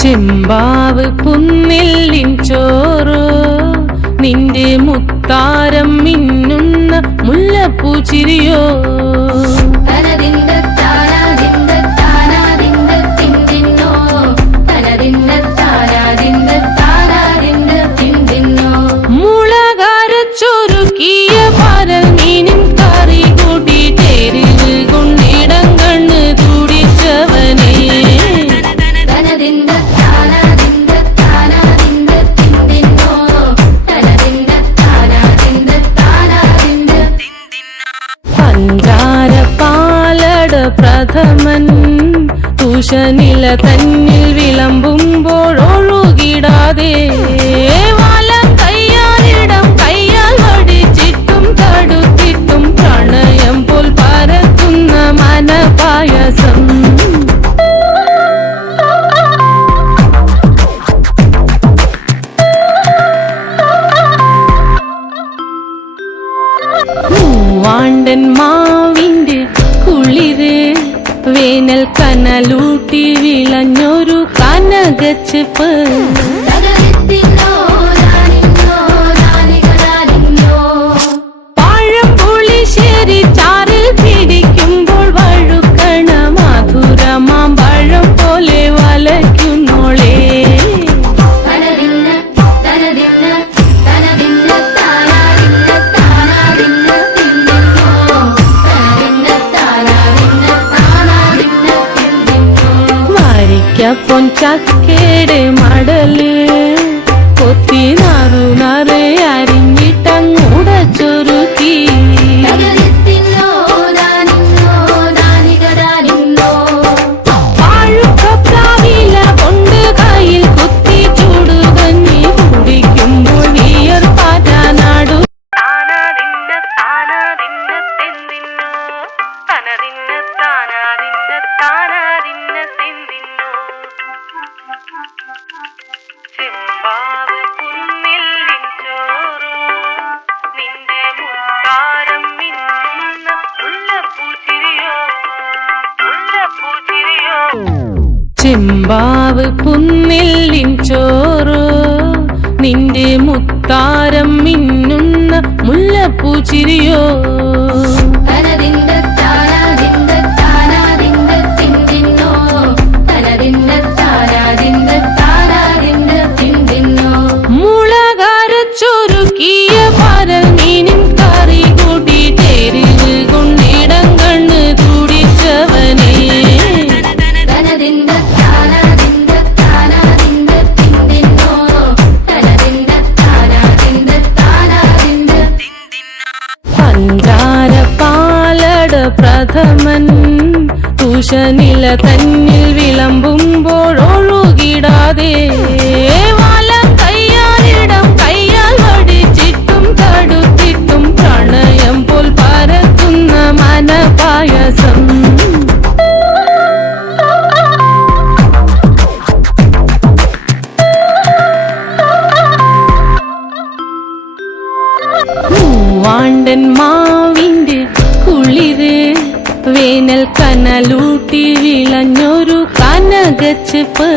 ചെമ്പാവ് പുന്നില്ലിൻ ചോറ് നിന്റെ മുത്താരം മിന്നുന്ന മുല്ലപ്പൂ ചിരിയോ മുളകരച്ചൊരുക്കിയ പരൽ മീനിൻ കറി കൂട്ടി തേരിവ് കൊണ്ടിടം കണ്ണ് തുടിച്ചവനേ പഞ്ചാര പാലട പ്രഥമൻ തുഷനില തന്നിൽ വിളമ്പുമ്പോഴൊഴുകിടാതെ വലം കയ്യാലിടം കയ്യാൽ വടിച്ചിട്ടും തടുത്തിട്ടും പ്രണയം പോൽ പരത്തുന്ന മനപായസം മൂവാണ്ടൻ മാവിന്റെ കുളിര് വേനൽ കനലൂട്ടി വിളഞ്ഞൊരു കനകച്ചെപ്പ് പഴംപുളിശ്ശേരി ചാറിൽ പിടിക്കുമ്പോൾ വഴുക്കണ മധുരമാം പഴം പോലെ വലയ്ക്കുന്നോളേ പൊൻചക്കേടെ മടല് കൊത്തി നാറു നാറ് അരിഞ്ഞിട്ടങ്ങൂട ചൊരുക്കി പാഴുക്കപ്ലാവില കൊണ്ട് കയ്യിൽ കുത്തി ചൂടുകഞ്ഞി കുടിക്കുമ്പോൾ വിയർപ്പാറ്റ നാടു ചെമ്പാവ് പുന്നില്ലിൻ ചോറ് നിന്റെ മുത്താരം മിന്നുന്ന മുല്ലപ്പൂ ചിരിയോ മുളകരച്ചൊരുക്കിയ പരൽ മീനിൻ കറി കൂട്ടി തേരിവ് കൊണ്ടിടം കണ്ണ് തുടിച്ചവനേ പഞ്ചാര പാലട പ്രഥമൻ തുഷനില തന്നിൽ വിളമ്പുമ്പോഴൊഴുകിടാതെ വലം കയ്യാലിടം കയ്യാൽ വടിച്ചിട്ടും തടുത്തിട്ടും പ്രണയം പോൽ പരത്തുന്ന മനപായസം മൂവാണ്ടൻ മാവിന്റെ കുളിര് വേനൽ കനലൂട്ടി വിളഞ്ഞൊരു കനകച്ചെപ്പ്